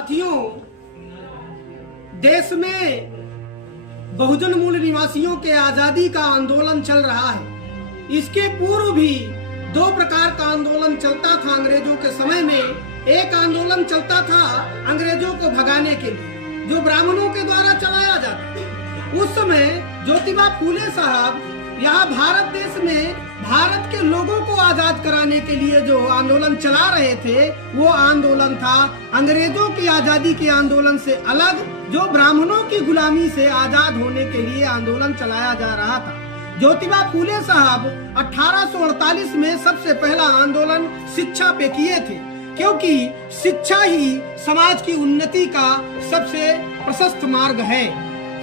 साथियों, देश में बहुजन मूल निवासियों के आजादी का आंदोलन चल रहा है। इसके पूर्व भी दो प्रकार का आंदोलन चलता था। अंग्रेजों के समय में एक आंदोलन चलता था अंग्रेजों को भगाने के लिए, जो ब्राह्मणों के द्वारा चलाया जाता। उस समय ज्योतिबा फूले साहब यहाँ भारत देश में भारत के लोगों को आजाद कराने के लिए जो आंदोलन चला रहे थे, वो आंदोलन था अंग्रेजों की आजादी के आंदोलन से अलग, जो ब्राह्मणों की गुलामी से आजाद होने के लिए आंदोलन चलाया जा रहा था। ज्योतिबा फूले साहब 1848 में सबसे पहला आंदोलन शिक्षा पे किए थे, क्योंकि शिक्षा ही समाज की उन्नति का सबसे प्रशस्त मार्ग है।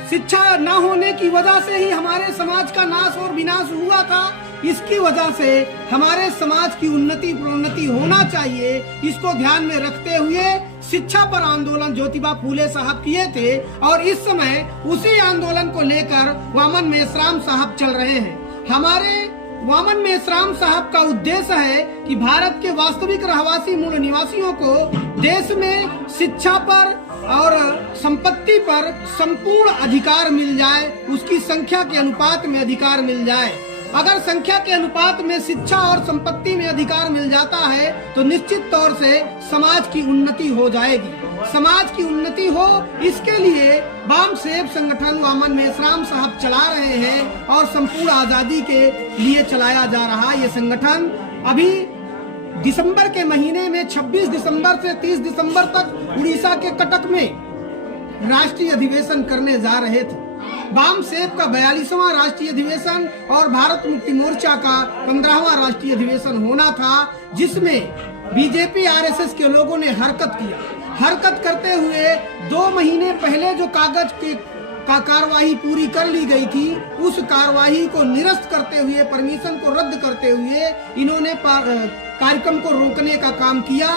शिक्षा न होने की वजह से ही हमारे समाज का नाश और विनाश हुआ था। इसकी वजह से हमारे समाज की उन्नति प्रोन्नति होना चाहिए। इसको ध्यान में रखते हुए शिक्षा पर आंदोलन ज्योतिबा फूले साहब किए थे, और इस समय उसी आंदोलन को लेकर वामन मेश्राम साहब चल रहे हैं। हमारे वामन मेश्राम साहब का उद्देश्य है कि भारत के वास्तविक रहवासी मूल निवासियों को देश में शिक्षा पर और संपत्ति पर संपूर्ण अधिकार मिल जाए, उसकी संख्या के अनुपात में अधिकार मिल जाए। अगर संख्या के अनुपात में शिक्षा और संपत्ति में अधिकार मिल जाता है तो निश्चित तौर से समाज की उन्नति हो जाएगी। समाज की उन्नति हो, इसके लिए वाम सेव संगठन वामन मेश्राम साहब चला रहे हैं, और संपूर्ण आजादी के लिए चलाया जा रहा ये संगठन अभी दिसंबर के महीने में 26 दिसंबर से 30 दिसंबर तक उड़ीसा के कटक में राष्ट्रीय अधिवेशन करने जा रहे थे। वाम सेव का 42वां राष्ट्रीय अधिवेशन और भारत मुक्ति मोर्चा का 15वां राष्ट्रीय अधिवेशन होना था, जिसमें बीजेपी आरएसएस के लोगों ने हरकत किया। हरकत करते हुए 2 महीने पहले जो कागज का कार्यवाही पूरी कर ली गई थी, उस कार्यवाही को निरस्त करते हुए, परमिशन को रद्द करते हुए इन्होंने कार्यक्रम को रोकने का काम किया,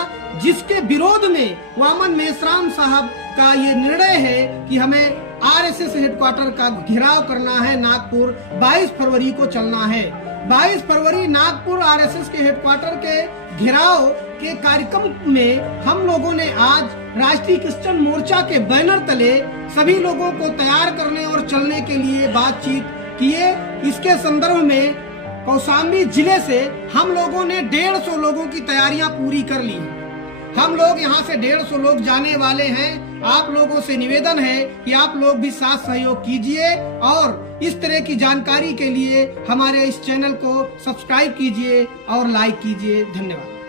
जिसके विरोध में वामन मेश्राम साहब का ये निर्णय है कि हमें आरएसएस हेडक्वार्टर का घेराव करना है। नागपुर 22 फरवरी को चलना है। 22 फरवरी नागपुर आरएसएस के हेडक्वार्टर के घेराव के कार्यक्रम में हम लोगों ने आज राष्ट्रीय क्रिश्चियन मोर्चा के बैनर तले सभी लोगों को तैयार करने और चलने के लिए बातचीत किए। इसके संदर्भ में कौशाम्बी जिले से हम लोगों ने 150 लोगों की तैयारियां पूरी कर ली। हम लोग यहाँ से 150 लोग जाने वाले हैं। आप लोगों से निवेदन है कि आप लोग भी साथ सहयोग कीजिए, और इस तरह की जानकारी के लिए हमारे इस चैनल को सब्सक्राइब कीजिए और लाइक कीजिए। धन्यवाद।